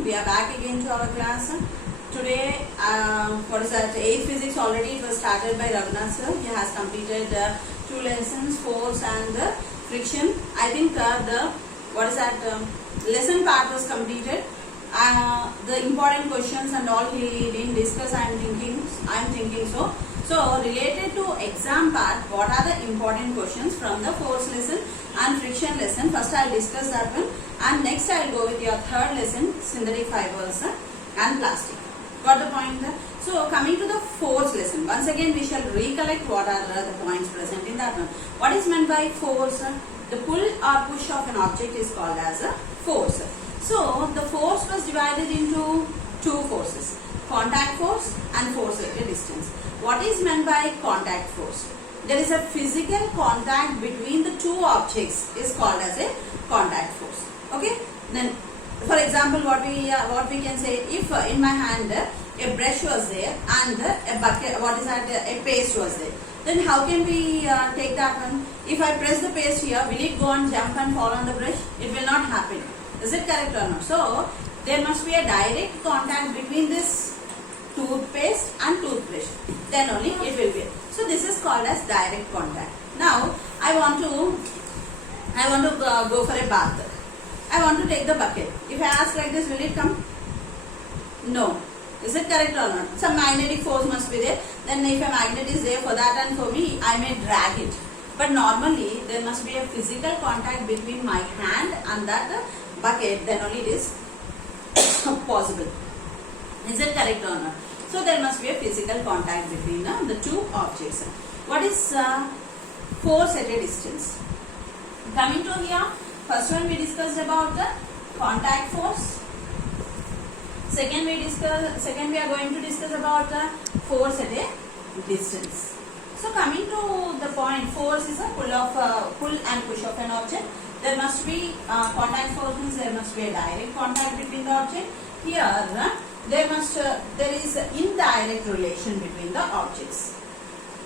everyone, we are back again to our class. Today, what is that? 8th physics already it was started by Raghunath sir. He has completed 2 lessons, force and friction. I think lesson part was completed. The important questions and all he didn't discuss. I am thinking so. So related to exam part, what are the important questions from the force lesson and friction lesson? First I will discuss that one, and next I will go with your third lesson, synthetic fibers and plastic. Got the point there? So coming to the force lesson, once again we shall recollect what are the points present in that one. What is meant by force? The pull or push of an object is called as a force. So the force was divided into 2 forces, contact force and force at a distance. What is meant by contact force? There is a physical contact between the 2 objects is called as a contact force. Okay. Then, for example, what we can say, if in my hand a brush was there and a bucket, a paste was there, then how can we take that one? If I press the paste here, will it go and jump and fall on the brush? It will not happen. Is it correct or not? So there must be a direct contact between this toothpaste and toothbrush, then only it will be. So this is called as direct contact. Now I want to go for a bath. I want to take the bucket. If I ask like this, will it come? No. Is it correct or not? Some magnetic force must be there. Then if a magnet is there for that and for me, I may drag it. But normally there must be a physical contact between my hand and that bucket, then only it is possible. Is it correct or not? So there must be a physical contact between the 2 objects. What is force at a distance? Coming to here, first one we discussed about the contact force. Second we are going to discuss about the force at a distance. So coming to the point, force is a pull and push of an object. There must be contact force means there must be a direct contact between the object. Here there is an indirect relation between the objects.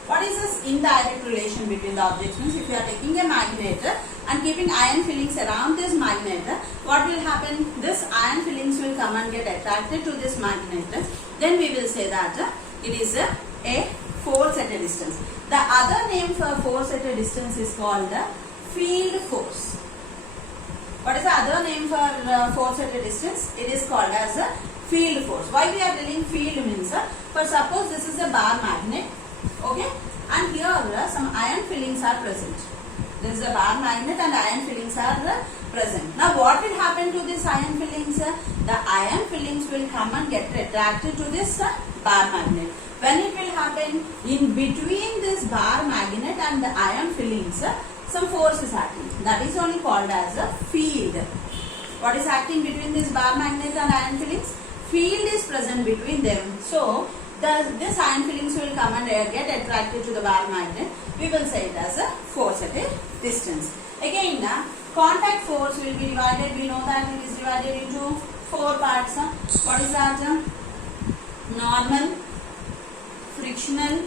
What is this indirect relation between the objects? Means if you are taking a magnet and keeping iron fillings around this magnet, what will happen? This iron fillings will come and get attracted to this magnet. Then we will say that it is a force at a distance. The other name for force at a distance is called the field force. What is the other name for force at a distance? It is called as a field force. Why we are telling field means, for suppose this is a bar magnet, okay, and here some iron fillings are present. This is a bar magnet and iron fillings are present. Now what will happen to this iron fillings? The iron fillings will come and get attracted to this bar magnet. When it will happen, in between this bar magnet and the iron fillings, some force is acting. That is only called as a field. What is acting between this bar magnet and iron fillings? Field is present between them. So this iron fillings will come and get attracted to the bar magnet. We will say it as a force at a distance. Again, contact force will be divided. We know that it is divided into 4 parts. What is that? Normal, frictional,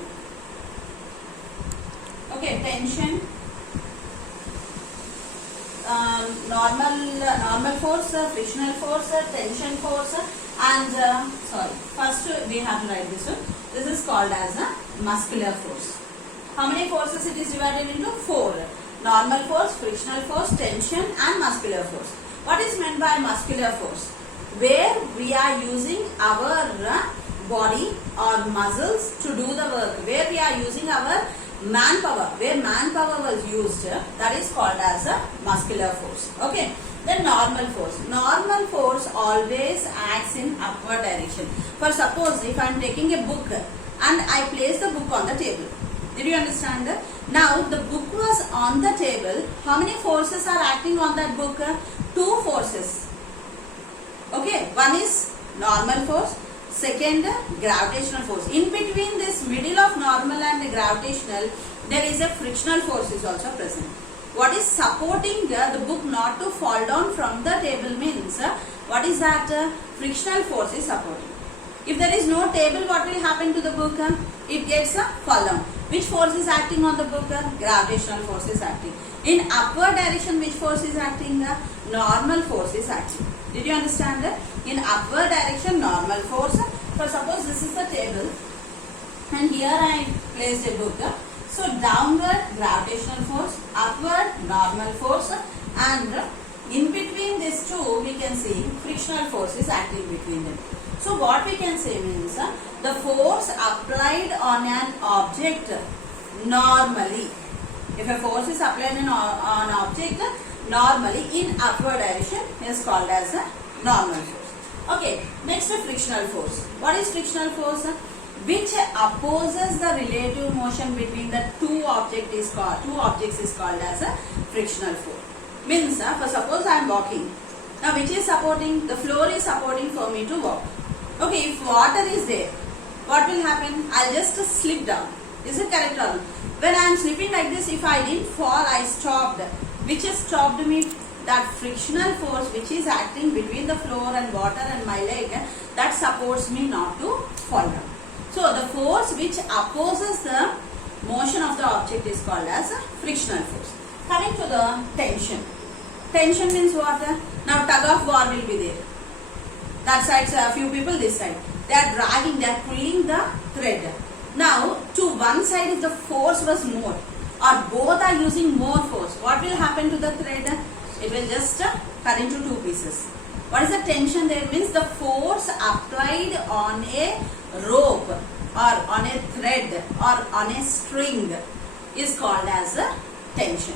okay, tension, normal force, frictional force, tension force, and first we have to write this one. This is called as a muscular force. How many forces it is divided into? 4. Normal force, frictional force, tension and muscular force. What is meant by muscular force? Where we are using our body or muscles to do the work, where we are using our manpower, where manpower was used, that is called as a muscular force. Okay. Then normal force. Normal force always acts in upward direction. For suppose if I am taking a book and I place the book on the table. Did you understand that? Now the book was on the table. How many forces are acting on that book? 2 forces. Okay. One is normal force. Second, gravitational force. In between this middle of normal and gravitational, there is a frictional force is also present. What is supporting the book not to fall down from the table means, what is that? Frictional force is supporting. If there is no table, what will happen to the book? It gets fall down. Which force is acting on the book? Gravitational force is acting. In upward direction, which force is acting? Normal force is acting. Did you understand that? In upward direction, normal force. For suppose this is the table, and here I placed a book. So downward gravitational force, upward normal force, and in between these two we can see frictional force is acting between them. So what we can say means the force applied on an object normally. If a force is applied on object normally in upward direction is called as a normal force. Okay, next frictional force. What is frictional force? Which opposes the relative motion between the two objects is called as a frictional force. Means for suppose I am walking. Now which is supporting? The floor is supporting for me to walk. Okay, if water is there, what will happen? I'll just slip down. Is it correct or not? When I am slipping like this, if I didn't fall, I stopped. Which has stopped me? That frictional force which is acting between the floor and water and my leg, that supports me not to fall down. So the force which opposes the motion of the object is called as a frictional force. Coming to the tension. Tension means what? Now tug of war will be there. That side, a few people this side. They are dragging, they are pulling the thread. Now to one side if the force was more, or both are using more force, what will happen to the thread? It will just cut into two pieces. What is the tension there? Means the force applied on a rope or on a thread or on a string is called as a tension.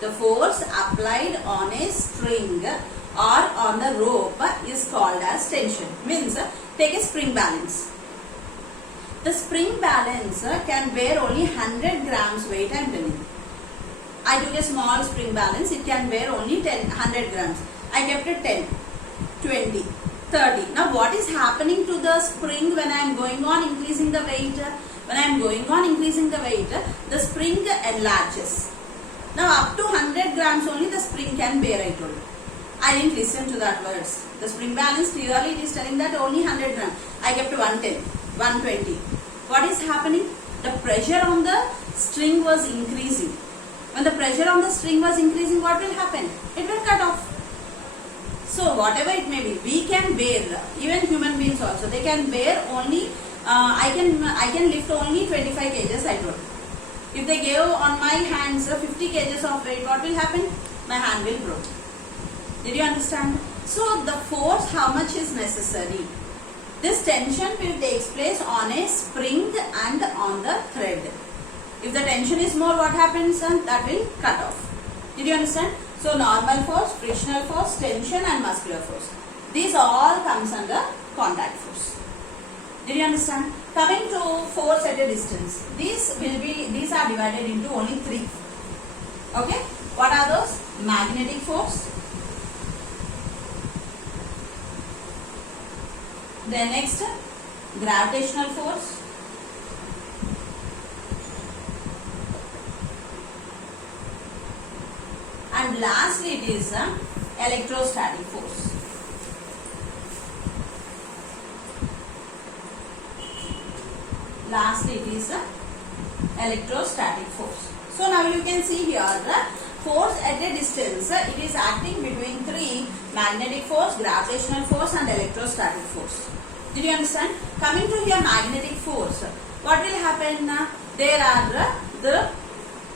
The force applied on a string or on the rope is called as tension. Means take a spring balance. The spring balance can bear only 100 grams weight, I am telling you. I took a small spring balance, it can bear only 100 grams. I kept it 10, 20, 30. Now what is happening to the spring when I am going on increasing the weight? When I am going on increasing the weight, the spring enlarges. Now up to 100 grams only the spring can bear, I told you. I didn't listen to that words. The spring balance clearly it is telling that only 100 grams. I kept 110, 120. What is happening? The pressure on the string was increasing. When the pressure on the string was increasing, what will happen? It will cut off. So whatever it may be, we can bear, even human beings also, they can bear only, I can lift only 25 kgs, I told. If they gave on my hands 50 kgs of weight, what will happen? My hand will break. Did you understand? So the force, how much is necessary? This tension will take place on a spring and on the thread. If the tension is more, what happens? That will cut off. Did you understand? So normal force, frictional force, tension and muscular force. These all comes under contact force. Did you understand? Coming to force at a distance. These are divided into only three. Okay? What are those? Magnetic force. Then next, gravitational force. And lastly it is electrostatic force. Lastly it is electrostatic force. So now you can see here the force at a distance, it is acting between three: magnetic force, gravitational force and electrostatic force. Did you understand? Coming to here magnetic force, what will happen? There are the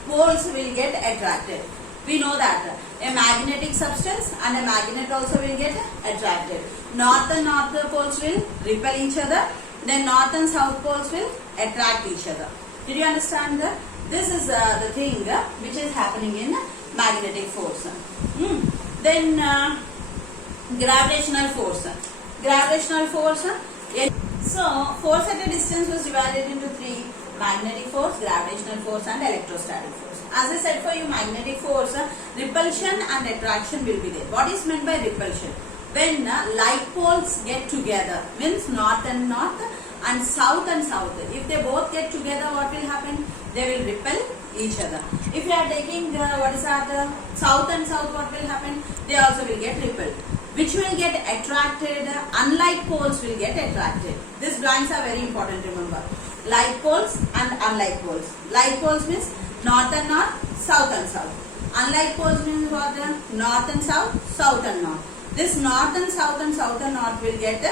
poles will get attracted. We know that a magnetic substance and a magnet also will get attracted. North and north poles will repel each other. Then north and south poles will attract each other. Did you understand that? This is the thing which is happening in magnetic force. Then gravitational force. Gravitational force. So force at a distance was divided into three: magnetic force, gravitational force and electrostatic force. As I said for you, magnetic force, repulsion and attraction will be there. What is meant by repulsion? When like poles get together, means north and north and south and south. If they both get together, what will happen? They will repel each other. If you are taking south and south, what will happen? They also will get repelled. Which will get attracted? Unlike poles will get attracted. These blanks are very important, remember. Like poles and unlike poles. Like poles means north and north, south and south. Unlike poles means what? North and south, south and north. this north and south will get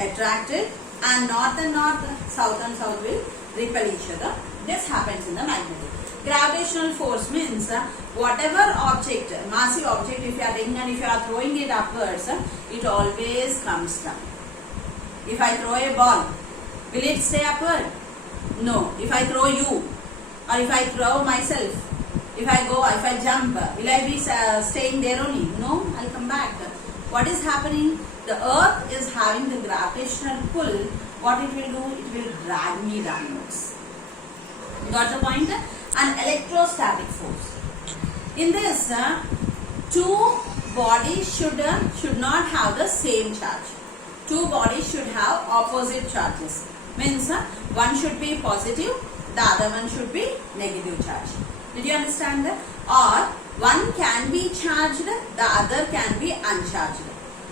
attracted, and north and south will repel each other. This happens in the magnetic. Gravitational force means whatever object, massive object, if you are taking and if you are throwing it upwards, it always comes down. If I throw a ball, will it stay upward? No. If I throw you, or if I throw myself, if I jump, will I be staying there only? No, I'll come back. What is happening? The earth is having the gravitational pull. What it will do? It will drag me downwards. Got the point? An electrostatic force. In this, two bodies should not have the same charge. Two bodies should have opposite charges. Means one should be positive, the other one should be negative charge. Did you understand that? Or one can be charged, the other can be uncharged.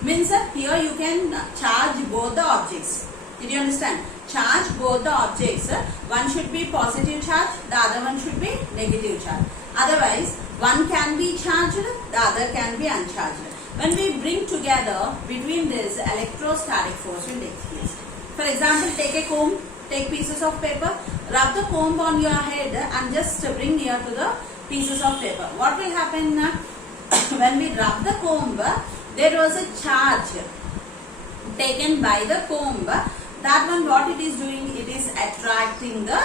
Means here you can charge both the objects. Did you understand? Charge both the objects. One should be positive charge, the other one should be negative charge. Otherwise, one can be charged, the other can be uncharged. When we bring together between this, electrostatic force will take place. For example, take a comb, take pieces of paper, rub the comb on your head and just bring near to the pieces of paper. What will happen when we rub the comb? There was a charge taken by the comb. That one, what it is doing? It is attracting the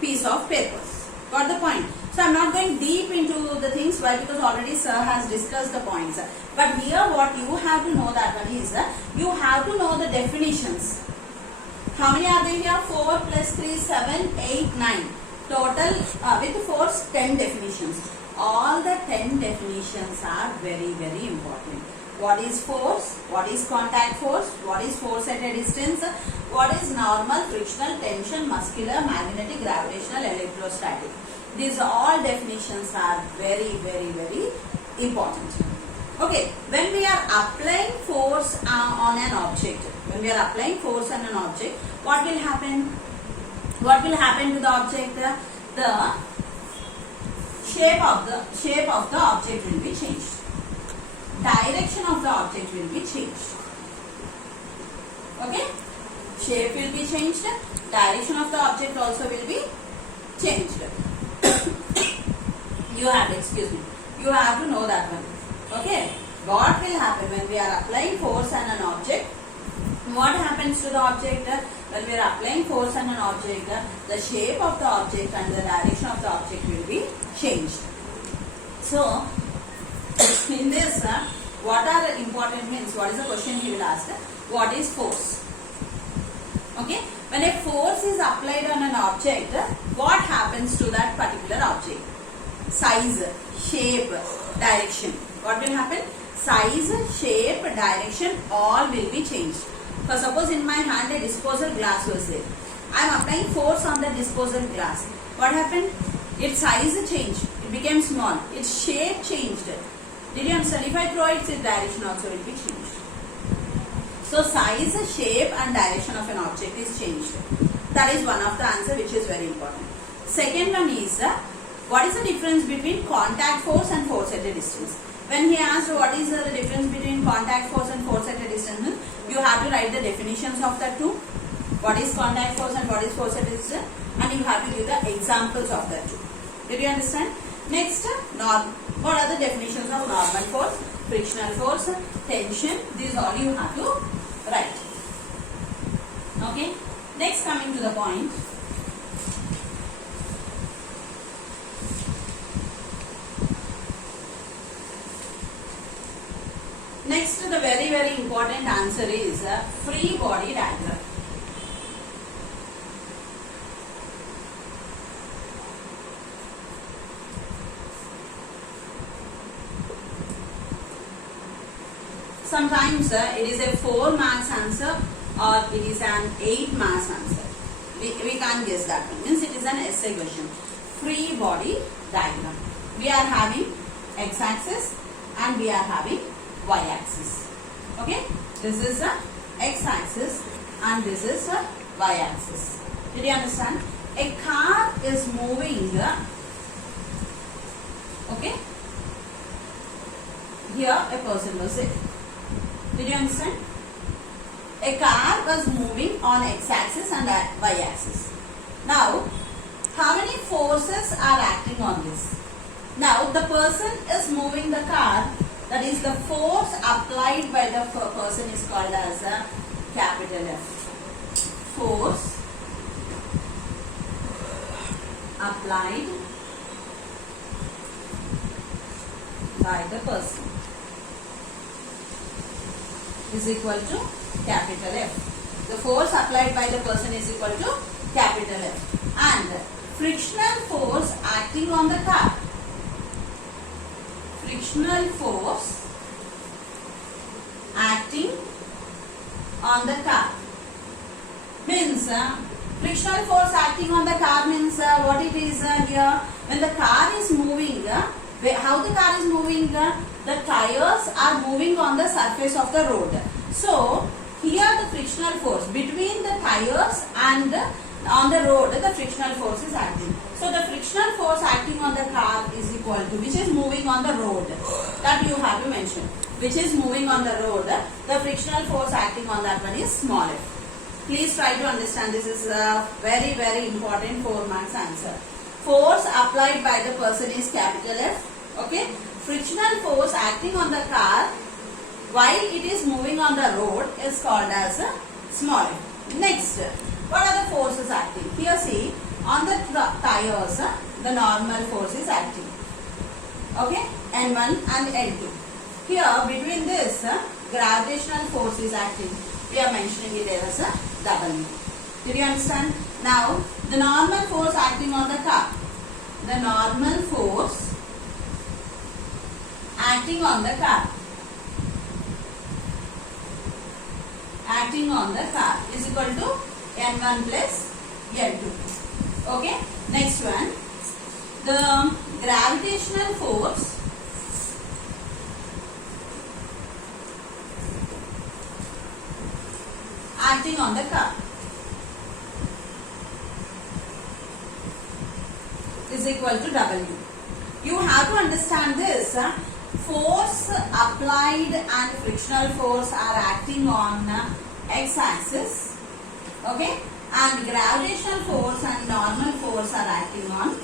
piece of papers. Got the point? So I am not going deep into the things. Why? Because already sir has discussed the points. But here what you have to know, that one is you have to know the definitions. How many are there here? 4 plus 3, 7, 8, 9. Total with force 10 definitions. All the 10 definitions are very, very important. What is force? What is contact force? What is force at a distance? What is normal, frictional, tension, muscular, magnetic, gravitational, electrostatic? These all definitions are very, very, very important. Okay, when we are applying force on an object, what will happen? What will happen to the object? The shape of the object will be changed. Direction of the object will be changed. Okay? Shape will be changed. Direction of the object also will be changed. You have to know that one. Okay? What will happen when we are applying force on an object? What happens to the object? When we are applying force on an object, the shape of the object and the direction of the object will be changed. So, in this, what are the important means? What is the question he will ask? What is force? Okay? When a force is applied on an object, what happens to that particular object? Size, shape, direction. What will happen? Size, shape, direction, all will be changed. For suppose in my hand a disposal glass was there. I am applying force on the disposal glass. What happened? Its size changed. It became small. Its shape changed. Did you understand? If I throw it, its direction also will be changed. So size, shape and direction of an object is changed. That is one of the answer which is very important. Second one is, what is the difference between contact force and force at a distance? When he asked what is the difference between contact force and force at a distance, you have to write the definitions of the two. What is contact force and what is force at a distance, and you have to give the examples of the two. Did you understand? Next, what are the definitions of normal force, frictional force, tension? These all you have to write. Okay. Next, coming to the point. Next, the very, very important answer is free body diagram. Sometimes it is a 4 marks answer or it is an 8 marks answer. We can't guess that one. Means it is an essay question. Free body diagram. We are having x-axis and we are having y-axis. Okay? This is the x-axis and this is the y-axis. Did you understand? A car is moving. Okay? Here a person was there. Did you understand? A car was moving on x-axis and y-axis. Now, how many forces are acting on this? Now, the person is moving the car. That is, the force applied by the person is called as a capital F. Force applied by the person is equal to capital F. The force applied by the person is equal to capital F. And frictional force acting on the car. Frictional force acting on the car means frictional force acting on the car means what it is here. When the car is moving, how the car is moving? The tires are moving on the surface of the road. So here the frictional force between the tires and on the road, the frictional force is acting. So the frictional force acting on the car is equal to, which is moving on the road, that you have to mention, which is moving on the road, the frictional force acting on that one is small f. Please try to understand, this is a very important 4 marks answer. Force applied by the person is capital F. Okay. Frictional force acting on the car while it is moving on the road is called as a small f. Next, what are the forces acting? Here see, on the tires, the normal force is acting. Okay, N1 and N2. Here between this, gravitational force is acting. We are mentioning it as a W. Did you understand? Now, the normal force acting on the car. The normal force acting on the car. Acting on the car is equal to N1 plus N2. Okay. Next one. The gravitational force acting on the car is equal to W. You have to understand this. Force applied and frictional force are acting on x-axis. Okay. And gravitational force and normal force are acting on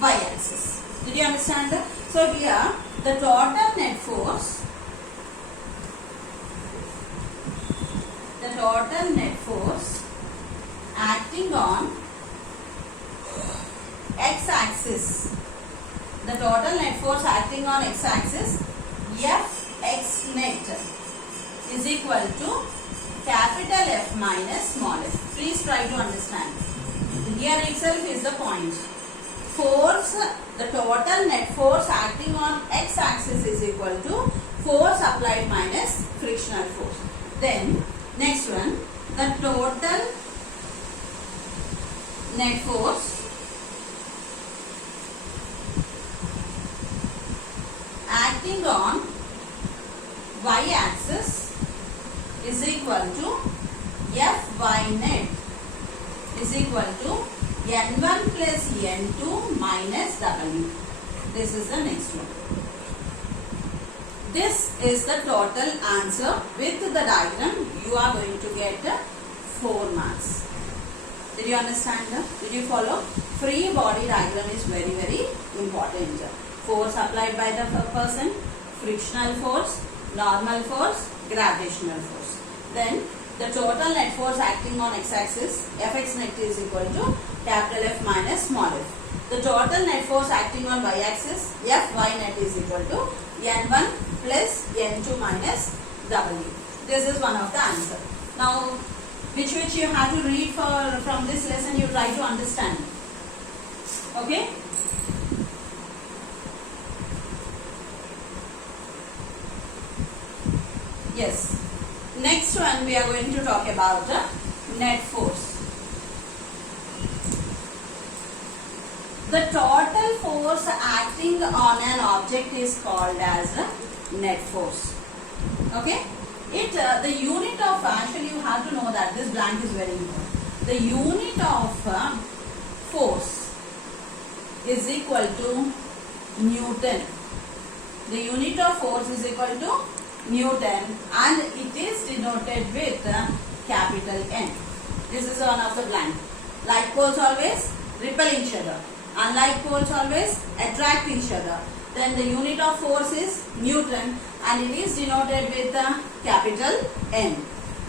y-axis. Did you understand? So here the total net force, acting on x-axis, the total net force acting on x-axis, Fx net is equal to capital F minus small f. Please try to understand. Here itself is the point. Force, the total net force acting on x-axis is equal to force applied minus frictional force. Then next one, the total net force acting on y-axis is equal to Fy net is equal to N1 plus N2 minus W. This is the next one. This is the total answer. With the diagram, you are going to get 4 marks. Did you understand? Did you follow? Free body diagram is very important. Force applied by the person, frictional force, normal force, gravitational force. Then the total net force acting on x-axis, Fx net is equal to capital F minus small f. The total net force acting on y-axis, Fy net is equal to N1 plus N2 minus W. This is one of the answer. Now, which you have to read from this lesson, you try to understand. Okay? Yes. Next one we are going to talk about net force. The total force acting on an object is called as net force. Okay? The unit of, actually you have to know that this blank is very important. The unit of force is equal to Newton. The unit of force is equal to Newton, and it is denoted with capital N. This is one of the blank. Like poles always repel each other. Unlike poles always attract each other. Then the unit of force is Newton, and it is denoted with capital N.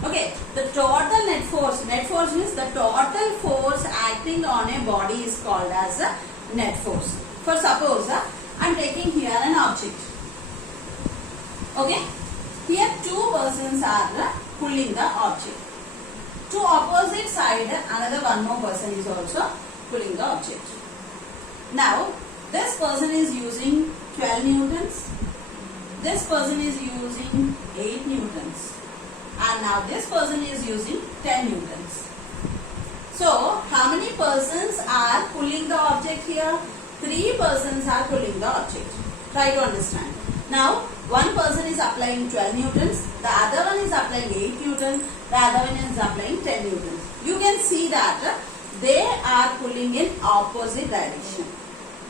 Okay, the total net force means the total force acting on a body is called as a net force. For suppose I am taking here an object. Okay, here two persons are pulling the object. To opposite side, another one more person is also pulling the object. Now, this person is using 12 newtons. This person is using 8 newtons. And now this person is using 10 newtons. So, how many persons are pulling the object here? 3 persons are pulling the object. Try to understand. Now, one person is applying 12 newtons, the other one is applying 8 newtons, the other one is applying 10 newtons. You can see that they are pulling in opposite direction.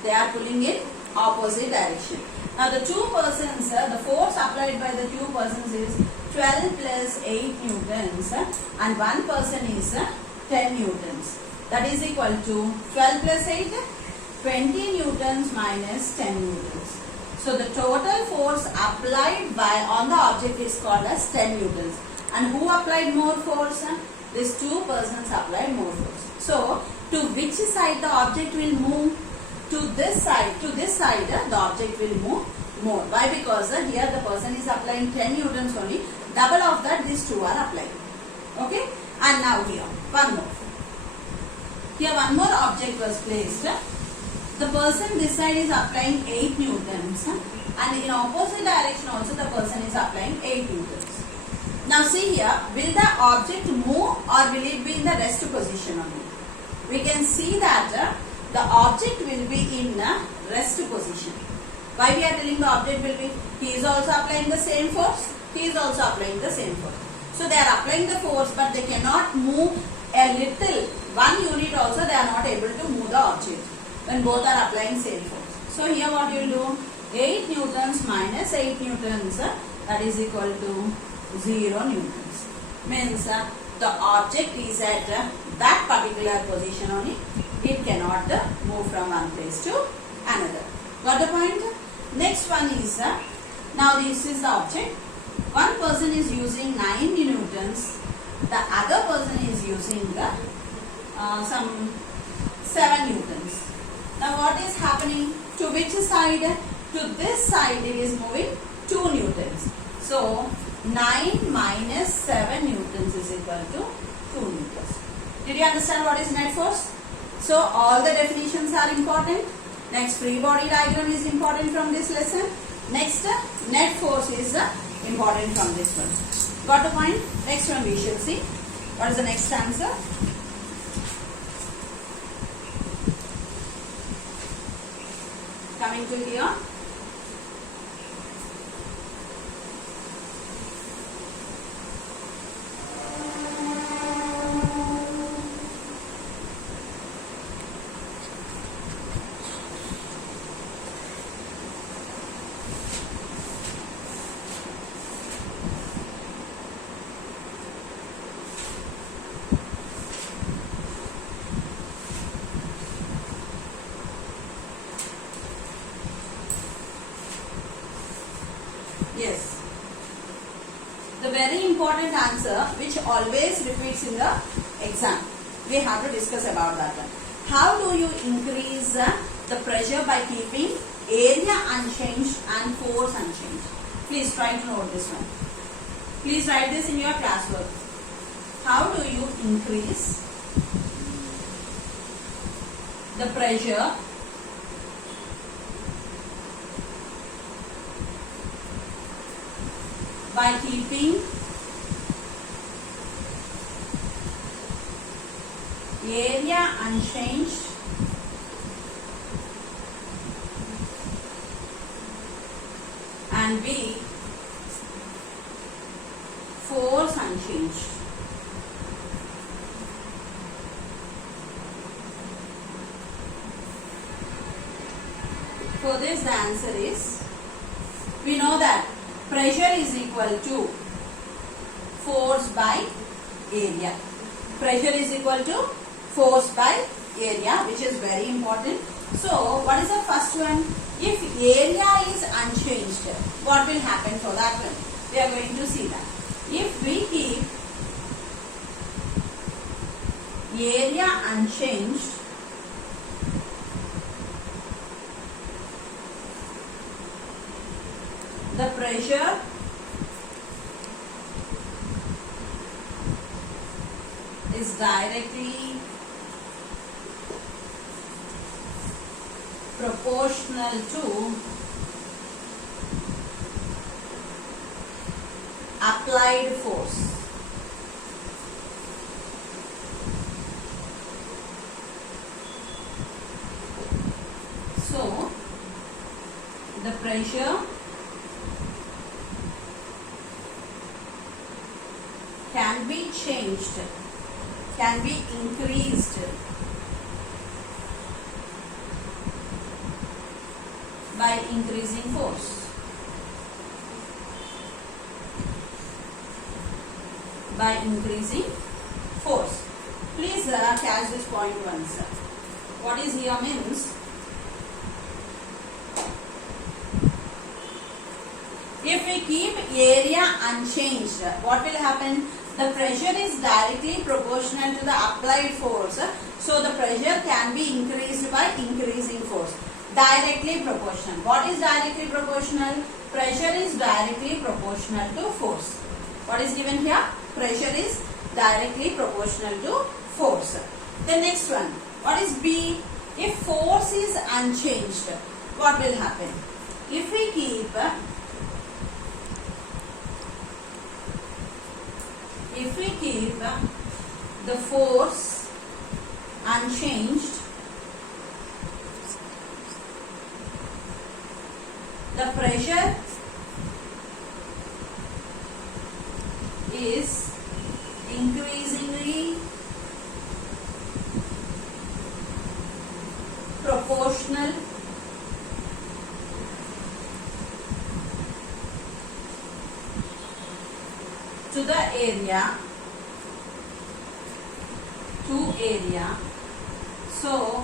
They are pulling in opposite direction. Now, the two persons, the force applied by the two persons is 12 plus 8 newtons, and one person is 10 newtons. That is equal to 12 plus 8, 20 newtons minus 10 newtons. So the total force applied on the object is called as 10 newtons. And who applied more force? These two persons applied more force. So to which side the object will move? To this side. To this side the object will move more. Why? Because here the person is applying 10 newtons only. Double of that these two are applying. Okay. And now here one more. Here one more object was placed. The person this side is applying 8 newtons, and in opposite direction also the person is applying 8 newtons. Now see here, will the object move or will it be in the rest position only? We can see that the object will be in rest position. Why we are telling the object will be? He is also applying the same force, he is also applying the same force. So they are applying the force, but they cannot move a little, one unit also they are not able to move the object when both are applying same force. So here what you will do? 8 newtons minus 8 newtons, that is equal to 0 newtons. Means the object is at that particular position only. It cannot move from one place to another. Got the point? Next one is, now this is the object. One person is using 9 newtons. The other person is using some 7 newtons. Now what is happening? To which side? To this side it is moving 2 newtons. So 9 minus 7 newtons is equal to 2 newtons. Did you understand what is net force? So all the definitions are important. Next, free body diagram is important from this lesson. Next, net force is important from this one. Got the point? Next one we shall see. What is the next answer? Coming to here. Yes. The very important answer which always repeats in the exam. We have to discuss about that one. How do you increase the pressure by keeping area unchanged and force unchanged? Please try to note this one. Please write this in your classwork. How do you increase the pressure by keeping area unchanged and B, force unchanged? For this the answer is, we know that pressure is equal to force by area. Pressure is equal to force by area, which is very important. So what is the first one? If area is unchanged, what will happen for that one? We are going to see that. If we keep area unchanged, the pressure is directly proportional to applied force. So, the pressure can be changed, can be increased by increasing force. By increasing force. Please catch this point once. What is here means, if we keep area unchanged, what will happen? The pressure is directly proportional to the applied force. So the pressure can be increased by increasing force. Directly proportional. What is directly proportional? Pressure is directly proportional to force. What is given here? Pressure is directly proportional to force. The next one. What is B? If force is unchanged, what will happen? If we keep the force unchanged, the pressure is increasingly proportional to the area, so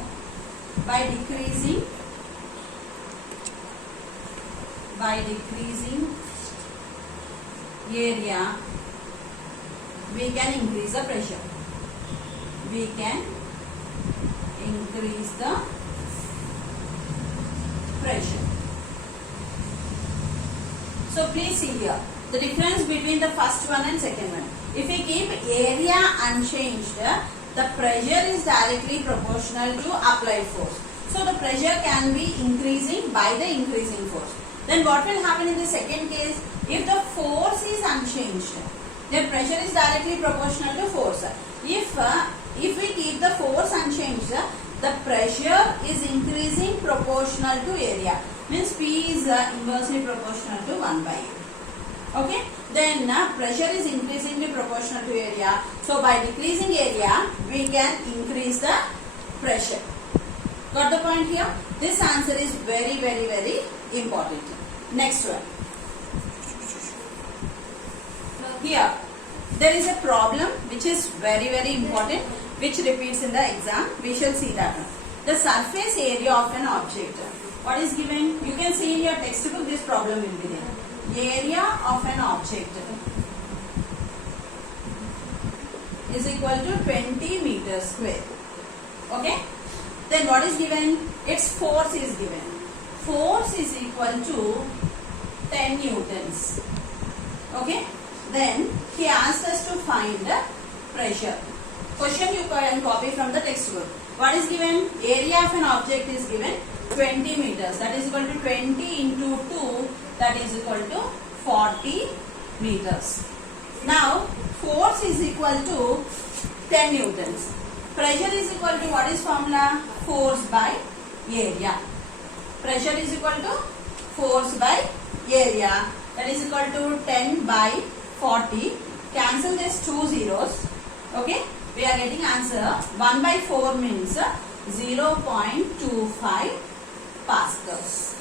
by decreasing area, we can increase the pressure. We can increase the pressure. So please see here the difference between the first one and second one. If we keep area unchanged, the pressure is directly proportional to applied force. So the pressure can be increasing by the increasing force. Then what will happen in the second case? If the force is unchanged, the pressure is directly proportional to force. If we keep the force unchanged, the pressure is increasing proportional to area. Means P is inversely proportional to 1 by A. Okay. Then pressure is increasingly proportional to area. So by decreasing area, we can increase the pressure. Got the point here? This answer is very, very, very important. Next one. Here, there is a problem which is very, very important, which repeats in the exam. We shall see that one. The surface area of an object. What is given? You can see in your textbook this problem will be there. Area of an object is equal to 20 meters square. Okay. Then what is given? Its force is given. Force is equal to 10 newtons. Okay. Then he asked us to find pressure. Question you can copy from the textbook. What is given? Area of an object is given 20 meters. That is equal to 20 into 2. That is equal to 40 meters. Now force is equal to 10 newtons. Pressure is equal to what is formula? Force by area. Pressure is equal to force by area. That is equal to 10 by 40. Cancel this 2 zeros. Okay. We are getting answer 1 by 4 means 0.25 pascals.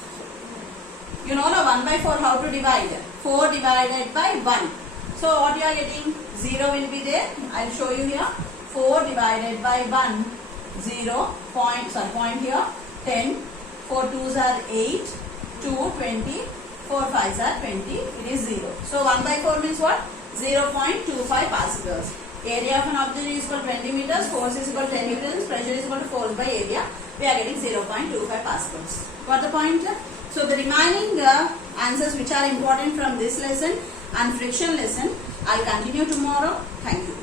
You know the 1 by 4 how to divide? 4 divided by 1. So what you are getting? 0 will be there. I will show you here. 4 divided by 1. 0. Point here. 10. 4 2s are 8. 2, 20. 4 5s are 20. It is 0. So 1 by 4 means what? 0.25 pascals. Area of an object is equal to 20 meters. Force is equal to 10 newtons. Pressure is equal to force by area. We are getting 0.25 pascals. Got the point? So the remaining answers which are important from this lesson and friction lesson, I'll continue tomorrow. Thank you.